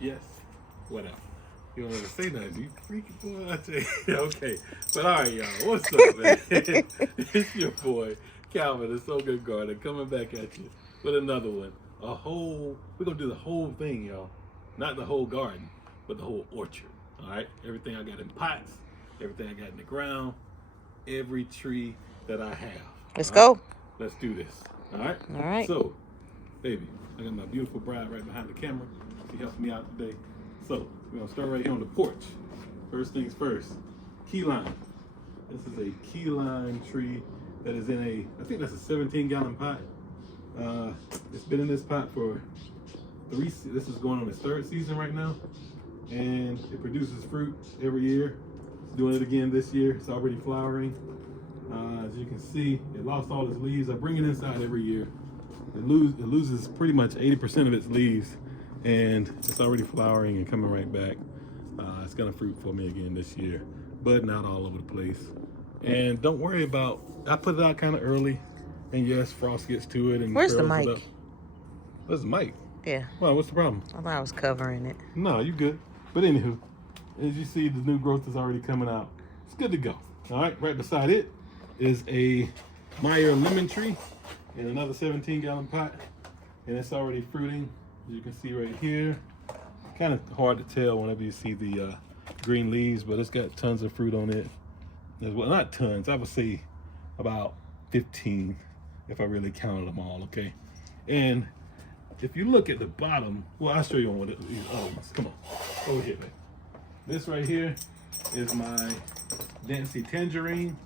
Yes. Whatever. You don't ever say nothing. You freaky boy. I tell you. Okay. But all right, y'all. What's up, man? It's your boy, Calvin, the So Good Garden, coming back at you with another one. We're going to do the whole thing, y'all. Not the whole garden, but the whole orchard. All right? Everything I got in pots, everything I got in the ground, every tree that I have. Let's go. Let's do this. All right? All right. So, baby, I got my beautiful bride right behind the camera. She helps me out today. So, we're going to start right here on the porch. First things first, key lime. This is a key lime tree that is in I think that's a 17-gallon pot. It's been in this pot for this is going on its third season right now. And it produces fruit every year. It's doing it again this year. It's already flowering. As you can see, it lost all its leaves. I bring it inside every year. It loses pretty much 80% of its leaves, and it's already flowering and coming right back. It's gonna fruit for me again this year, budding out all over the place. And don't worry about, I put it out kind of early, and yes, frost gets to it and Where's the curls it mic? up. Where's the mic? Yeah. Well, what's the problem? I thought I was covering it. No, you good. But anywho, as you see, the new growth is already coming out. It's good to go. All right, right beside it is a Meyer lemon tree in another 17-gallon pot, and it's already fruiting. As you can see right here, kind of hard to tell whenever you see the green leaves, but it's got tons of fruit on it. Well, not tons. I would say about 15 if I really counted them all. Okay, and if you look at the bottom, well, I'll show you on what it is. Oh, come on, over here, man. This right here is my Dancy tangerine,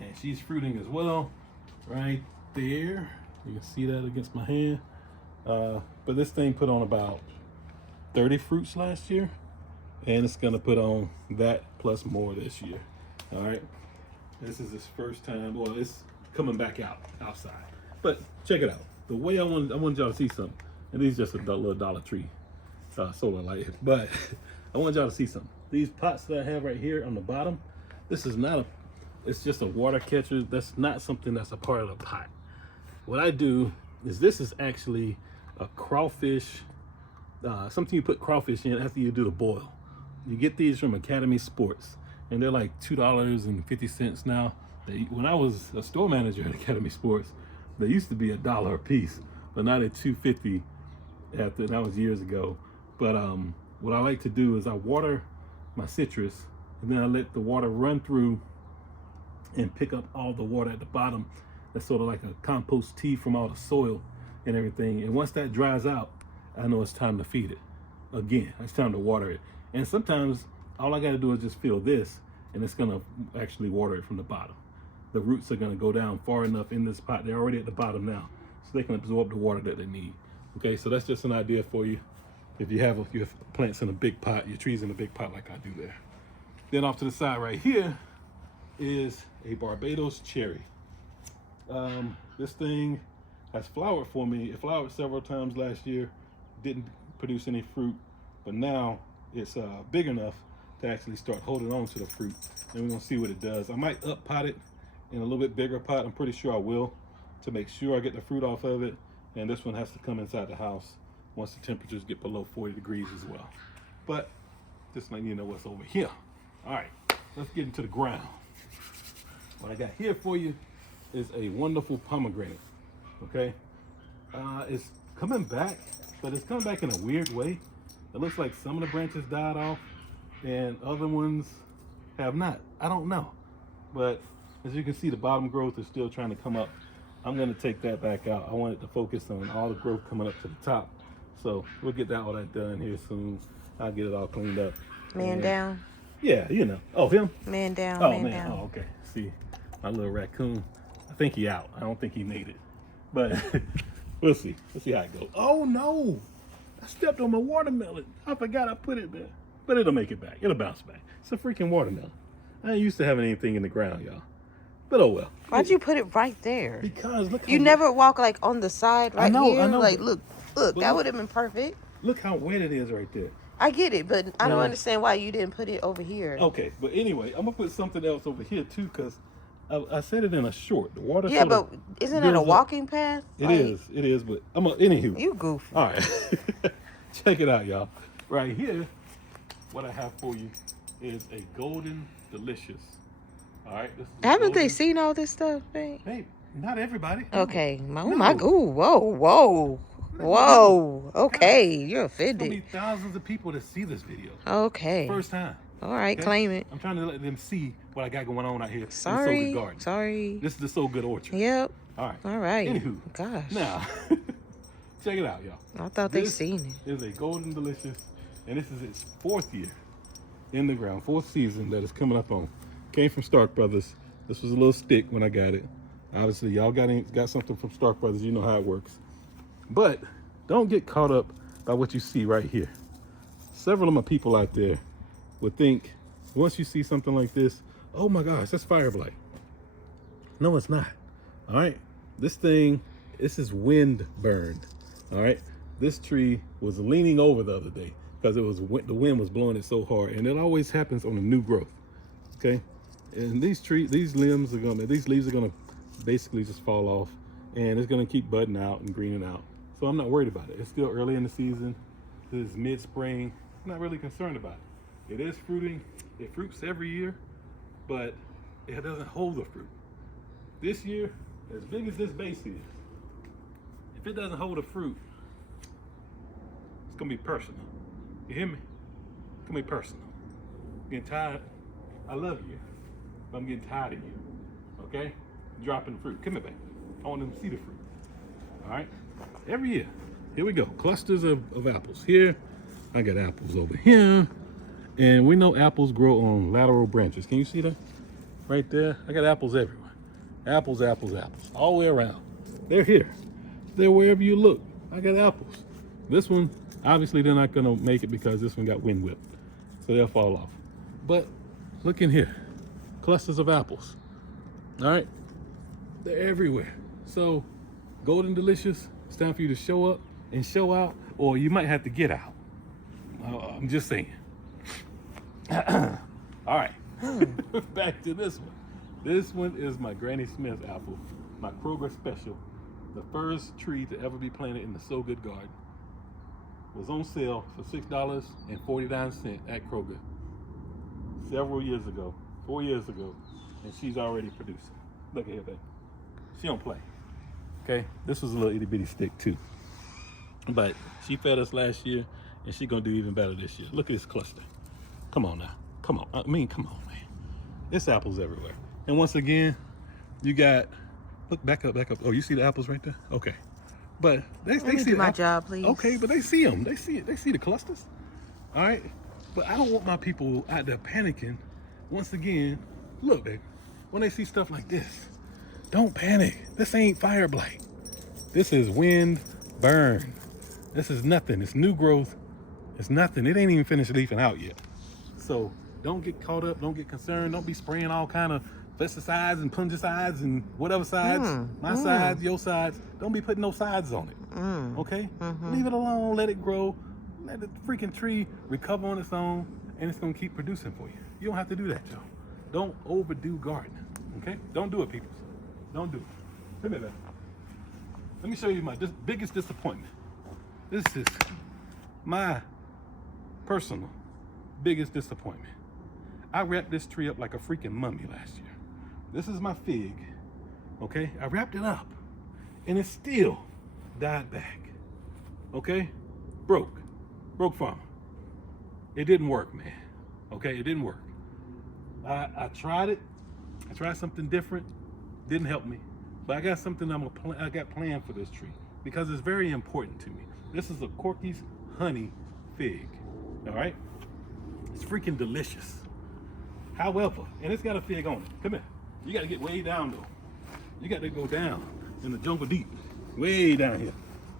and she's fruiting as well, right there. You can see that against my hand. But this thing put on about 30 fruits last year, and it's gonna put on that plus more this year. All right, this is its first time. Well, it's coming back outside. But check it out. The way I want y'all to see something, and these just a little Dollar Tree solar light, but I want y'all to see something. These pots that I have right here on the bottom, this is not it's just a water catcher. That's not something that's a part of the pot. What I do is, this is actually a crawfish, something you put crawfish in after you do the boil. You get these from Academy Sports, and they're like $2.50 now. When I was a store manager at Academy Sports, they used to be $1 a piece, but now they're $2.50. That was years ago. But what I like to do is I water my citrus, and then I let the water run through and pick up all the water at the bottom. That's sort of like a compost tea from all the soil and everything. And once that dries out, I know it's time to feed it again. It's time to water it. And sometimes all I got to do is just fill this, and it's gonna actually water it from the bottom. The roots are gonna go down far enough in this pot. They're already at the bottom now, so they can absorb the water that they need. Okay, so that's just an idea for you. If you have your plants in a big pot, your trees in a big pot like I do there. Then off to the side right here is a Barbados cherry. This thing has flowered for me. It flowered several times last year, didn't produce any fruit, but now it's big enough to actually start holding on to the fruit, and we're gonna see what it does. I might up pot it in a little bit bigger pot. I'm pretty sure I will, to make sure I get the fruit off of it. And this one has to come inside the house once the temperatures get below 40 degrees as well. But just letting you know what's over here. All right, let's get into the ground. What I got here for you is a wonderful pomegranate. Okay, it's coming back, but it's coming back in a weird way. It looks like some of the branches died off and other ones have not. I don't know, but as you can see, the bottom growth is still trying to come up. I'm gonna take that back out. I want it to focus on all the growth coming up to the top. So we'll get all that done here soon. I'll get it all cleaned up. Man down. Yeah, you know. Oh, him? Man down. Oh, man man. down. Oh, okay. See, my little raccoon. I think he out. I don't think he made it. But we'll see. We'll see how it goes. Oh, no. I stepped on my watermelon. I forgot I put it there. But it'll make it back. It'll bounce back. It's a freaking watermelon. I ain't used to having anything in the ground, y'all. But oh well. Why'd you put it right there? Because look how You never walk like on the side right here? I know. Like, look, that look- would have been perfect. Look how wet it is right there. I get it, but I don't Yeah. understand why you didn't put it over here. Okay, but anyway, I'm gonna put something else over here too, because I said it in a short. The water. Yeah, sort but of isn't it a builds up. walking path? It is. It is. But I'm anywho. You goofy. All right. Check it out, y'all. Right here, what I have for you is a golden delicious. All right, this is Haven't they golden. seen all this stuff, babe? Hey, not everybody. No. Okay. Oh No. my. Ooh, whoa. Whoa. Okay. You're There's gonna offended. be thousands of people that see this video. Okay. First time. All right. Okay? Claim it. I'm trying to let them see what I got going on out here. Sorry. In the So Good Garden. Sorry. This is the So Good Orchard. Yep. All right. All right. Anywho. Gosh. Now, check it out, y'all. I thought they This seen it. is a golden delicious, and this is its 4th year in the ground, 4th season that is coming up on. Came from Stark Brothers. This was a little stick when I got it. Obviously, y'all got something from Stark Brothers. You know how it works. But don't get caught up by what you see right here. Several of my people out there would think, once you see something like this, oh my gosh, that's fire blight. No, it's not. All right. This is wind burned. All right. This tree was leaning over the other day because the wind was blowing it so hard, and it always happens on a new growth. Okay. And these leaves are gonna basically just fall off, and it's gonna keep budding out and greening out. So I'm not worried about it. It's still early in the season. This is mid-spring. I'm not really concerned about it. It is fruiting. It fruits every year, but it doesn't hold the fruit. This year, as big as this base is, if it doesn't hold the fruit, it's gonna be personal. You hear me? It's gonna be personal. Getting tired. I love you, but I'm getting tired of you. Okay? Dropping fruit. Come here, baby. I want them to see the fruit. All right? Every year. Here we go. Clusters of apples. Here, I got apples over here. And we know apples grow on lateral branches. Can you see that? Right there. I got apples everywhere. Apples, apples, apples. All the way around. They're here. They're wherever you look. I got apples. This one, obviously they're not gonna make it because this one got wind whipped. So they'll fall off. But look in here. Clusters of apples. All right? They're everywhere. So, golden delicious, it's time for you to show up and show out, or you might have to get out. I'm just saying. All right. Back to this one. This one is my Granny Smith apple, my Kroger special. The first tree to ever be planted in the So Good Garden. Was on sale for $6.49 at Kroger several years ago, 4 years ago, and she's already producing. Look at her, baby. She don't play. Okay, this was a little itty bitty stick too, but she fed us last year, and she's gonna do even better this year. Look at this cluster. Come on now, come on. I mean, come on, man. There's apples everywhere, and once again, you got. Look, back up. Oh, you see the apples right there? Okay, but they see my job, please. Okay, but they see them. They see it. They see the clusters. All right, but I don't want my people out there panicking. Once again, look, baby, when they see stuff like this, don't panic. This ain't fire blight. This is wind burn. This is nothing. It's new growth. It's nothing. It ain't even finished leafing out yet. So don't get caught up. Don't get concerned. Don't be spraying all kind of pesticides and fungicides and whatever sides. My sides, your sides. Don't be putting no sides on it. Okay? Leave it alone. Let it grow. Let the freaking tree recover on its own, and it's gonna keep producing for you. You don't have to do that, y'all. Don't overdo gardening. Okay? Don't do it, people. Don't do it. Come here, man. Let me show you my biggest disappointment. This is my personal biggest disappointment. I wrapped this tree up like a freaking mummy last year. This is my fig. Okay? I wrapped it up, and it still died back. Okay? Broke farmer. It didn't work, man. Okay? It didn't work. I tried it. I tried something different. Didn't help me. But I got something I got planned for this tree because it's very important to me. This is a Corky's honey fig. All right? It's freaking delicious. However, and it's got a fig on it. Come here. You got to get way down though. You got to go down in the jungle deep. Way down here.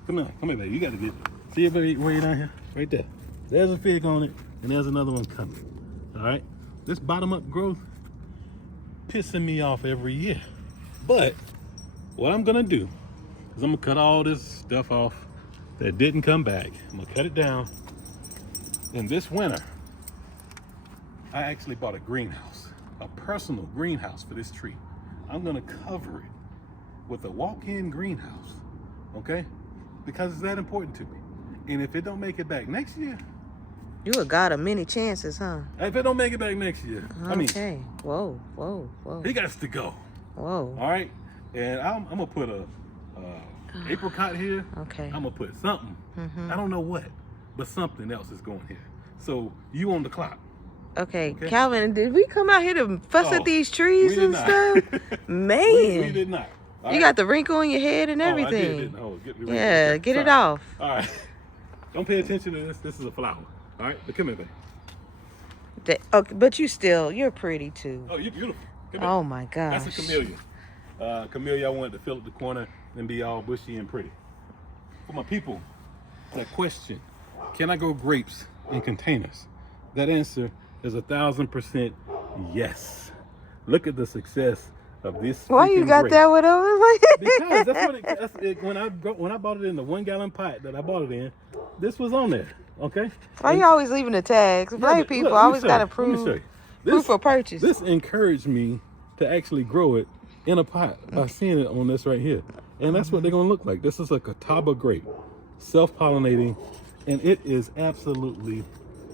Come on, baby. You got to get. See it way down here? Right there. There's a fig on it, and there's another one coming. All right? This bottom-up growth pissing me off every year. But what I'm gonna do is I'm gonna cut all this stuff off that didn't come back. I'm gonna cut it down. And this winter, I actually bought a greenhouse, a personal greenhouse for this tree. I'm gonna cover it with a walk-in greenhouse, okay? Because it's that important to me. And if it don't make it back next year, You a god of many chances, huh? if it don't make it back next year, I mean, Okay. Whoa, whoa, whoa. he got to go. Whoa. All right, and I'm gonna put a apricot here. Okay. I'm gonna put something. I don't know what, but something else is going here. So you on the clock? Okay, Calvin, did we come out here to fuss at these trees and stuff? Man. we did not. All You right? got the wrinkle on your head and everything. Oh, I did, didn't I? Oh, Yeah, get it Sorry. off. All right. Don't pay attention to this. This is a flower. All right, but come here, babe. Okay, but you're pretty too. Oh, you're beautiful. Come Oh here. my gosh. That's a camellia. Camellia, I wanted to fill up the corner and be all bushy and pretty. For my people, that question, can I grow grapes in containers? That answer is 1,000% yes. Look at the success of this. Why you got grape. that one over? Because that's what when I bought it in the 1 gallon pot that I bought it in, this was on there. Okay. Why you always leaving the tags? Black people always got to prove proof of purchase. This encouraged me to actually grow it in a pot by seeing it on this right here. And that's what they're going to look like. This is a catawba grape, self-pollinating, and it is absolutely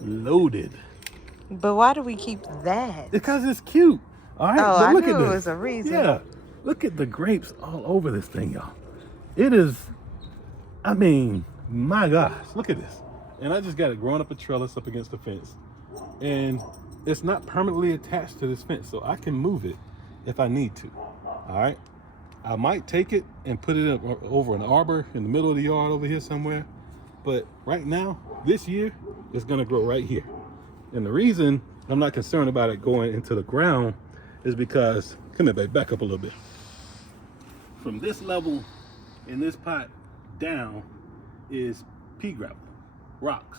loaded. But why do we keep that? Because it's cute. All right, Oh, but I look knew at it this. was a reason. Yeah, look at the grapes all over this thing, y'all. It is, I mean, my gosh, look at this. And I just got it growing up a trellis up against the fence. And it's not permanently attached to this fence, so I can move it if I need to. All right. I might take it and put it over an arbor in the middle of the yard over here somewhere. But right now, this year, it's going to grow right here. And the reason I'm not concerned about it going into the ground is because, come here, babe, back up a little bit. From this level in this pot down is pea gravel, rocks.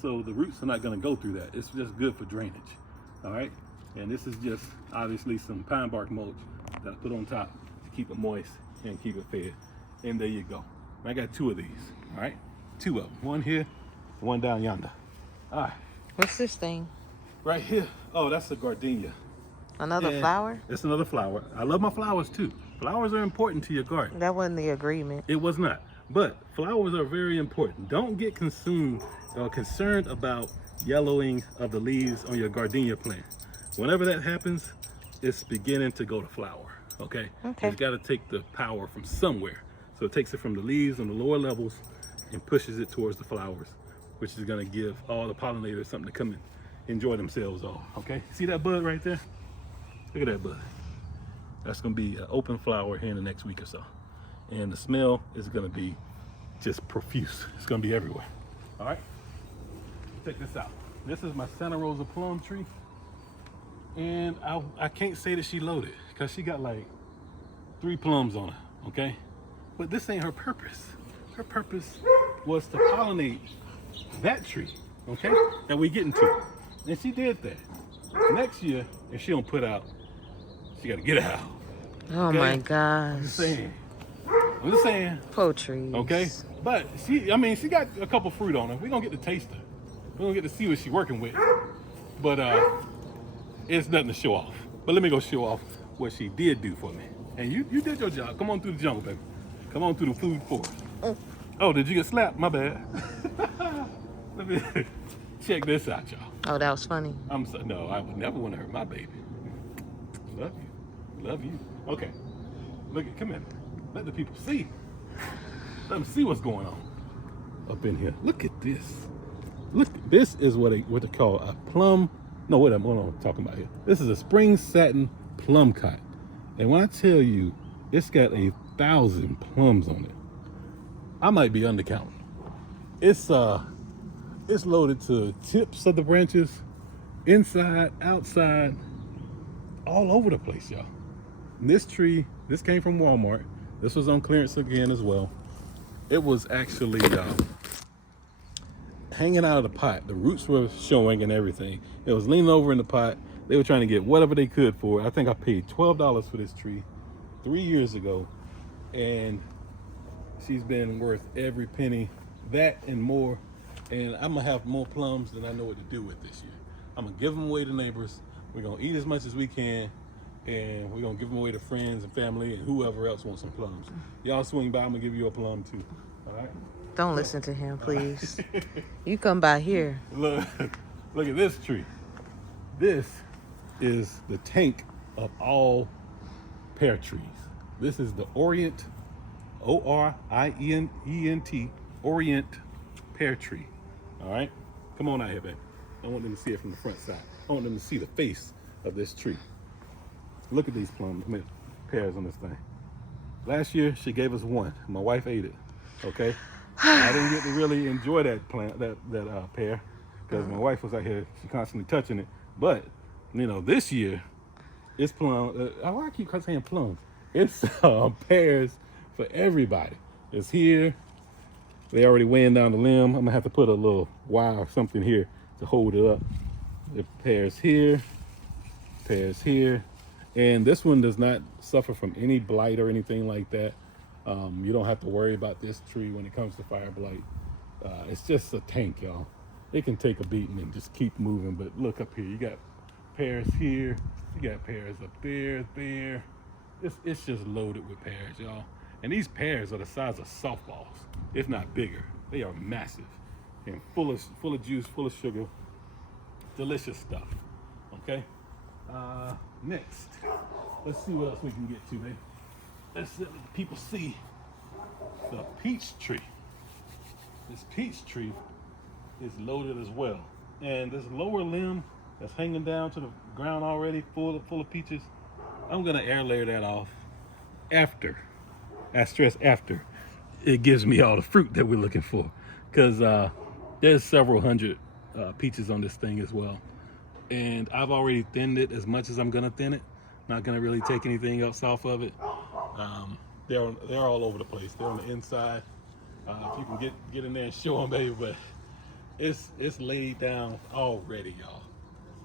So the roots are not going to go through that. It's just good for drainage. All right. And this is just obviously some pine bark mulch that I put on top to keep it moist and keep it fed. And there you go. I got 2 of these. All right. 2 of them. One here, one down yonder. All right. What's this thing? Right here. Oh, that's a gardenia. Another flower? It's another flower. I love my flowers too. Flowers are important to your garden. That wasn't the agreement. It was not. But flowers are very important. Don't get consumed or concerned about yellowing of the leaves on your gardenia plant. Whenever that happens, it's beginning to go to flower. Okay? It's got to take the power from somewhere. So it takes it from the leaves on the lower levels and pushes it towards the flowers, which is going to give all the pollinators something to come and enjoy themselves on. Okay? See that bud right there? Look at that bud. That's going to be an open flower here in the next week or so. And the smell is going to be just profuse. It's going to be everywhere. All right? Check this out. This is my Santa Rosa plum tree. And I can't say that she loaded because she got like 3 plums on her, okay? But this ain't her purpose. Her purpose was to pollinate that tree, okay? That we getting to. And she did that. Next year, if she don't put out, she got to get out. Oh Okay? my gosh. I'm just saying. Poetry. Okay? But she got a couple fruit on her. We're going to get to taste her. We're going to get to see what she's working with. But it's nothing to show off. But let me go show off what she did do for me. And you did your job. Come on through the jungle, baby. Come on through the food forest. Oh, did you get slapped? My bad. Let me check this out, y'all. Oh, that was funny. No, I would never want to hurt my baby. Love you. Love you. Okay. Look, come in. Let the people see. Let them see what's going on up in here. Look at this. Look, this is what they call a plum. No, what am I talking about here? This is a spring satin plum cot. And when I tell you, it's got 1,000 plums on it, I might be undercounting. It's loaded to tips of the branches, inside, outside, all over the place, y'all. And this tree, this came from Walmart. This was on clearance again as well. It was actually hanging out of the pot. The roots were showing and everything. It was leaning over in the pot. They were trying to get whatever they could for it. I think I paid $12 for this tree 3 years ago. And she's been worth every penny, that and more. And I'm gonna have more plums than I know what to do with this year. I'm gonna give them away to neighbors. We're gonna eat as much as we can. And we're gonna give them away to friends and family and whoever else wants some plums. Y'all swing by, I'm gonna give you a plum too. All right? Don't listen to him, please. You come by here. Look at this tree. This is the tank of all pear trees. This is the Orient, Orient, Orient pear tree. All right, come on out here, babe. I want them to see it from the front side. I want them to see the face of this tree. Look at these plums, pears on this thing. Last year, she gave us one. My wife ate it, okay? I didn't get to really enjoy that plant, that pear, because my wife was out here, she constantly touching it. But, you know, this year, it's plum. I keep saying plums. It's pears for everybody. It's here. They already weighing down the limb. I'm gonna have to put a little wire or something here to hold it up. The pears here, and this one does not suffer from any blight or anything like that. You don't have to worry about this tree when it comes to fire blight. It's just a tank, y'all. It can take a beating and just keep moving. But look up here, you got pears here, you got pears up there. It's just loaded with pears, y'all. And these pears are the size of softballs, if not bigger. They are massive and full of juice, full of sugar. Delicious stuff. Okay. Next, let's see what else we can get to, babe. Let's let people see the peach tree. This peach tree is loaded as well, and this lower limb that's hanging down to the ground already, full of peaches. I'm gonna air layer that off after. I stress after it gives me all the fruit that we're looking for, because there's several hundred peaches on this thing as well. And I've already thinned it as much as I'm gonna thin it. Not gonna really take anything else off of it. They're all over the place. They're on the inside. If you can get in there and show them, baby, but it's laid down already, y'all.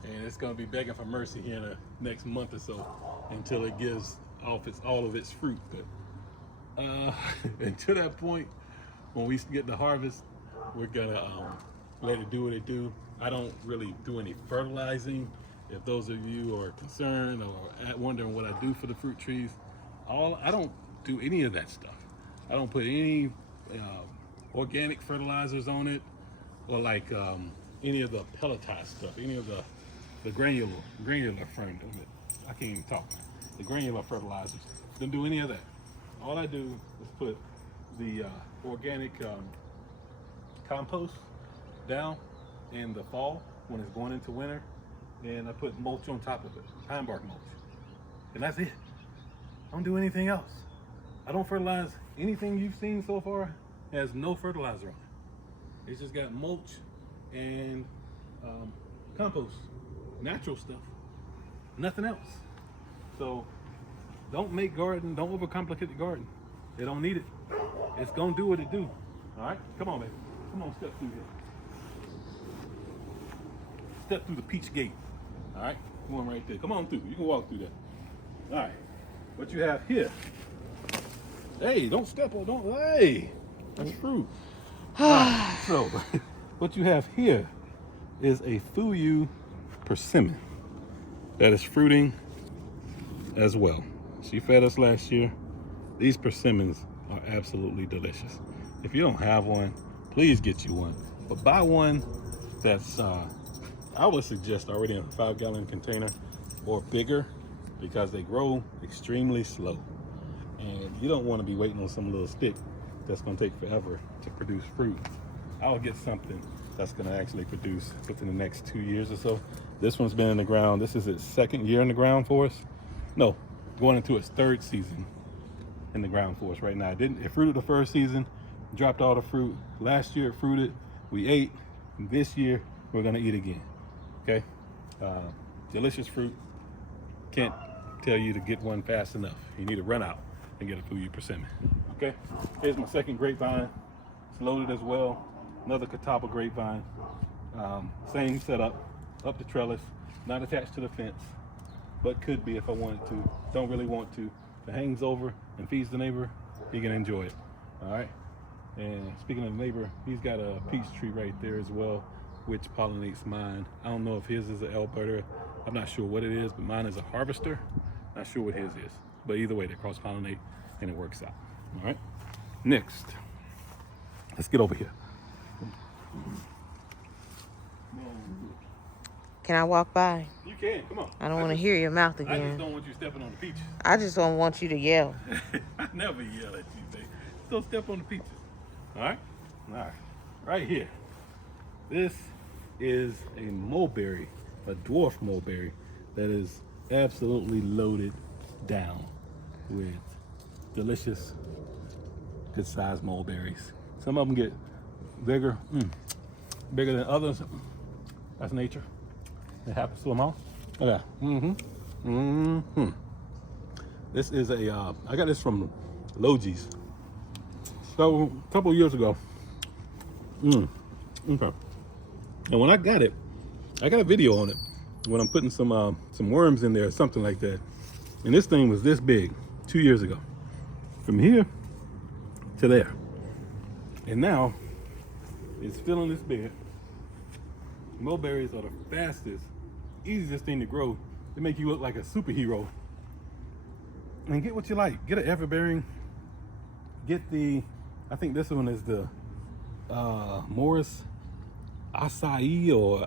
And it's gonna be begging for mercy here in the next month or so until it gives off all of its fruit. But until that point, when we get the harvest, we're gonna let it do what it do. I don't really do any fertilizing. If those of you are concerned or wondering what I do for the fruit trees, I don't do any of that stuff. I don't put any organic fertilizers on it, or like any of the pelletized stuff, any of the granular frame. I can't even talk. The granular fertilizers. Don't do any of that. All I do is put the organic compost down in the fall when it's going into winter, and I put mulch on top of it, pine bark mulch, and that's it. I don't do anything else. I don't fertilize anything you've seen so far. Has no fertilizer on it. It's just got mulch and compost, natural stuff, nothing else. So don't make garden, don't overcomplicate the garden. They don't need it. It's gonna do what it do. All right, come on, baby. Come on, step through here. Step through the peach gate. All right, one right there. Come on through. You can walk through that. All right, what you have here. Hey, don't step on. Don't. Hey, that's fruit. Right, so, what you have here is a Fuyu persimmon that is fruiting as well. She fed us last year. These persimmons are absolutely delicious. If you don't have one, please get you one. But buy one that's, I would suggest already in a 5-gallon container or bigger, because they grow extremely slow. And you don't want to be waiting on some little stick that's going to take forever to produce fruit. I'll get something that's going to actually produce within the next 2 years or so. This one's been in the ground. This is its 2nd year in the ground for us. No, going into its 3rd season in the ground for us right now. It fruited the 1st season, dropped all the fruit. Last year it fruited, we ate. This year we're gonna eat again. Okay, delicious fruit. Can't tell you to get one fast enough. You need to run out and get a Fuyu persimmon. Okay, here's my 2nd grapevine. It's loaded as well. Another Catawba grapevine. Same setup, up the trellis, not attached to the fence, but could be if I wanted to. Don't really want to. If it hangs over and feeds the neighbor, he can enjoy it. All right. And speaking of the neighbor, he's got a peach tree right there as well, which pollinates mine. I don't know if his is an Alberta. I'm not sure what it is, but mine is a harvester. Not sure what his is, but either way, they cross pollinate and it works out. All right. Next, Let's get over here. Can I walk by? You can, come on. I don't want to hear your mouth I just again. don't want you stepping on the peaches. I just don't want you to yell. I never yell at you, babe. Don't step on the peaches. All right? All right. Right here. This is a mulberry, a dwarf mulberry that is absolutely loaded down with delicious, good-sized mulberries. Some of them get bigger, bigger than others. That's nature. It happens to them all. Okay. This is a, I got this from Logi's. So, a couple of years ago. Okay. And when I got it, I got a video on it when I'm putting some worms in there or something like that. And this thing was this big 2 years ago. From here to there. And now, it's filling this bed. Mulberries are the fastest, easiest thing to grow. They make you look like a superhero. And get what you like. Get an everbearing. Get the, I think this one is the Morris Acai or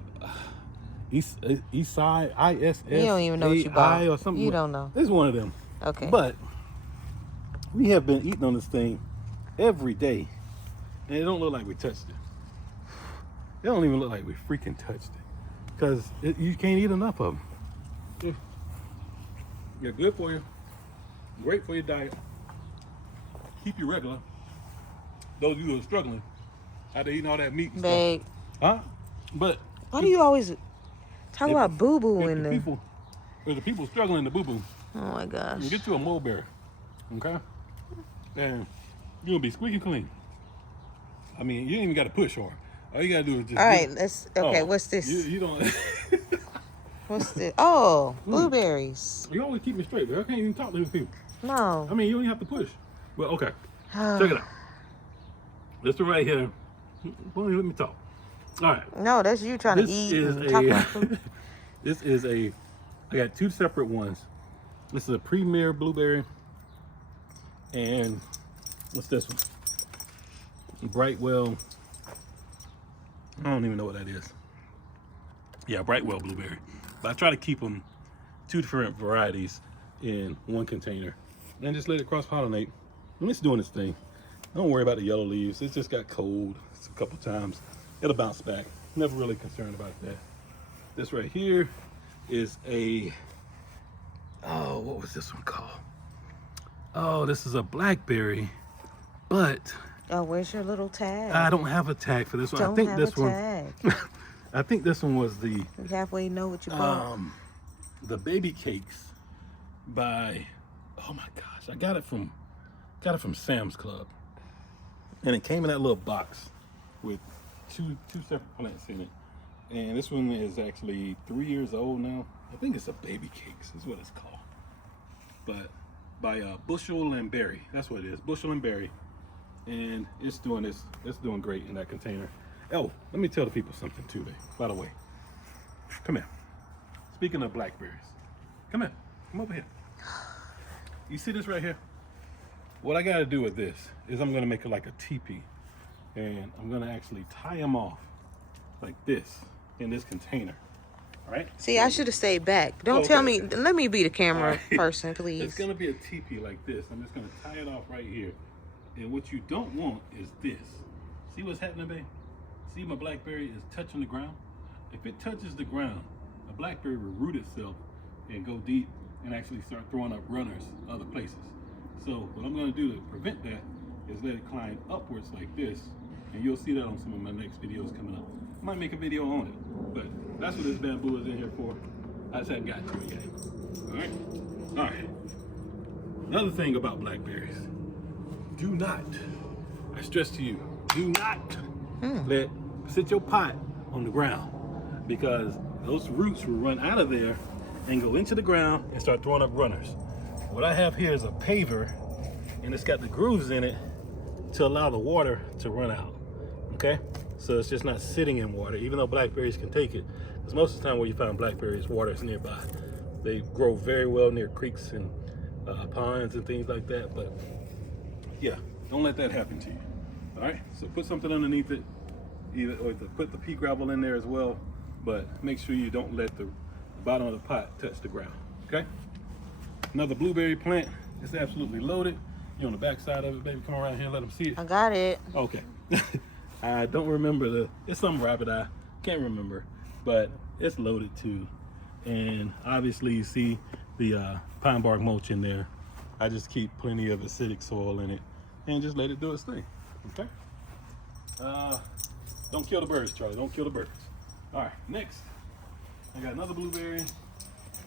Isai, ISS. You don't even know what you bought. or something. You don't know. This is one of them. Okay. But we have been eating on this thing every day. And it don't look like we touched it. It don't even look like we freaking touched it. Because you can't eat enough of them. They're good for you. Great for your diet. Keep you regular. Those of you who are struggling, after eating all that meat and Babe. stuff. Huh? But Why do you always talk about boo-boo in there? There's the people struggling to boo-boo. Oh my gosh. You get you a mulberry, okay? And you're gonna be squeaky clean. I mean, you ain't even got to push hard. All you gotta do is just. All right, let's. Okay, what's this? You don't. What's this? Oh, blueberries. You always keep me straight, but I can't even talk to these people. No. I mean, you don't even have to push. Well, okay. Check it out. This one right here. Well, let me talk. All right. No, that's you trying to eat and talk about food. This is a. I got two separate ones. This is a Premier blueberry. And what's this one? Brightwell. I don't even know what that is. Yeah, Brightwell blueberry. But I try to keep them two different varieties in one container. And just let it cross-pollinate. And it's doing its thing. Don't worry about the yellow leaves. It's just got cold a couple times. It'll bounce back. Never really concerned about that. This right here is a, oh, what was this one called? Oh, this is a blackberry, but Oh, where's your little tag? I don't have a tag for this one. Don't I think have this a one. tag. I think this one was the You halfway know what you bought. the baby cakes by, oh my gosh, I got it from Sam's Club, and it came in that little box with two separate plants in it. And this one is actually 3 years old now. I think it's a baby cakes is what it's called, but by Bushel and Berry. That's what it is, Bushel and Berry. And it's doing this. It's doing great in that container. Oh, let me tell the people something too, babe. By the way, come here. Speaking of blackberries, come here. Come over here. You see this right here? What I got to do with this is I'm gonna make it like a teepee, and I'm gonna actually tie them off like this in this container. All right? See, I should have stayed back. Don't tell me. Let me be the camera person, please. It's gonna be a teepee like this. I'm just gonna tie it off right here. And what you don't want is this. See what's happening, babe? See my blackberry is touching the ground? If it touches the ground, a blackberry will root itself and go deep and actually start throwing up runners other places. So what I'm gonna do to prevent that is let it climb upwards like this, and you'll see that on some of my next videos coming up. I might make a video on it, but that's what this bamboo is in here for. I just haven't gotten to it yet. All right? All right. Another thing about blackberries. Do not, I stress to you, do not sit your pot on the ground, because those roots will run out of there and go into the ground and start throwing up runners. What I have here is a paver, and it's got the grooves in it to allow the water to run out, okay? So it's just not sitting in water, even though blackberries can take it. Because most of the time where you find blackberries, water is nearby. They grow very well near creeks and ponds and things like that, but yeah, don't let that happen to you. All right, so put something underneath it, or put the pea gravel in there as well, but make sure you don't let the bottom of the pot touch the ground, okay? Another blueberry plant. It's absolutely loaded. You on the back side of it, baby. Come around here and let them see it. I got it. Okay. I don't remember it's some rabbit eye. Can't remember, but it's loaded too. And obviously you see the pine bark mulch in there. I just keep plenty of acidic soil in it and just let it do its thing, okay? Don't kill the birds, Charlie. Don't kill the birds. All right, next, I got another blueberry.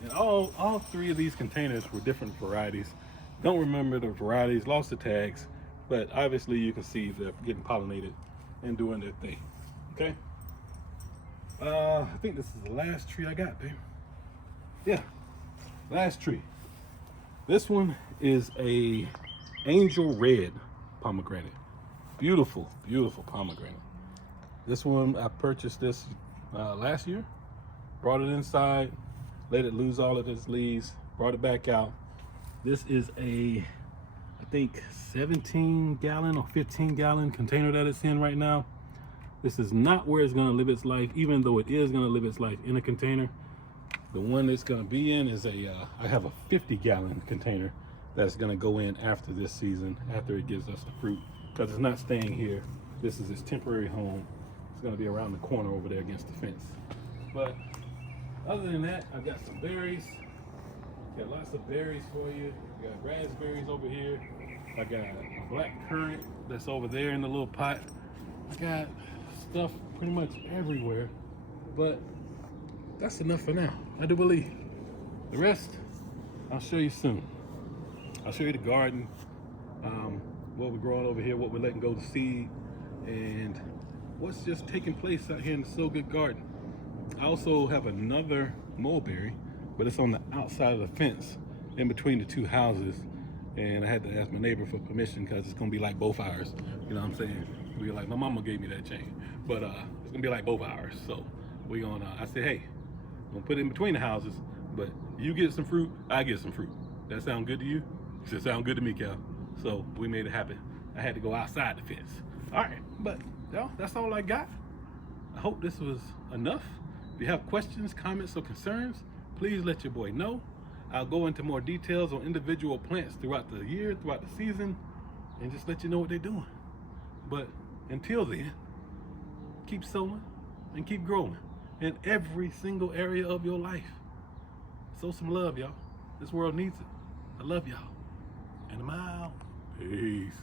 And all three of these containers were different varieties. Don't remember the varieties, lost the tags, but obviously you can see they're getting pollinated and doing their thing, okay? I think this is the last tree I got, babe. Yeah, last tree. This one is a angel red pomegranate. Beautiful, beautiful pomegranate. This one, I purchased this last year, brought it inside, let it lose all of its leaves, brought it back out. This is a, I think, 17-gallon or 15-gallon container that it's in right now. This is not where it's gonna live its life, even though it is gonna live its life in a container. The one it's gonna be in is I have a 50-gallon container that's gonna go in after this season, after it gives us the fruit, because it's not staying here. This is its temporary home. It's gonna be around the corner over there against the fence. But other than that, I've got some berries. Got lots of berries for you. I got raspberries over here. I got black currant that's over there in the little pot. I got stuff pretty much everywhere, but that's enough for now, I do believe. The rest, I'll show you soon. I'll show you the garden, what we're growing over here, what we're letting go to seed, and what's just taking place out here in the So Good garden. I also have another mulberry, but it's on the outside of the fence in between the two houses, and I had to ask my neighbor for permission because it's gonna be like both ours. You know what I'm saying? We're like, my mama gave me that chain, but it's gonna be like both ours. So we're gonna, I said, hey, I'm gonna put it in between the houses, but you get some fruit, I get some fruit. That sound good to you? He said, sound good to me, Cal. So we made it happen. I had to go outside the fence. All right, but y'all, that's all I got. I hope this was enough. If you have questions, comments, or concerns, please let your boy know. I'll go into more details on individual plants throughout the year, throughout the season, and just let you know what they're doing. But until then, keep sowing and keep growing in every single area of your life. Sow some love, y'all. This world needs it. I love y'all. And I'm out. Peace.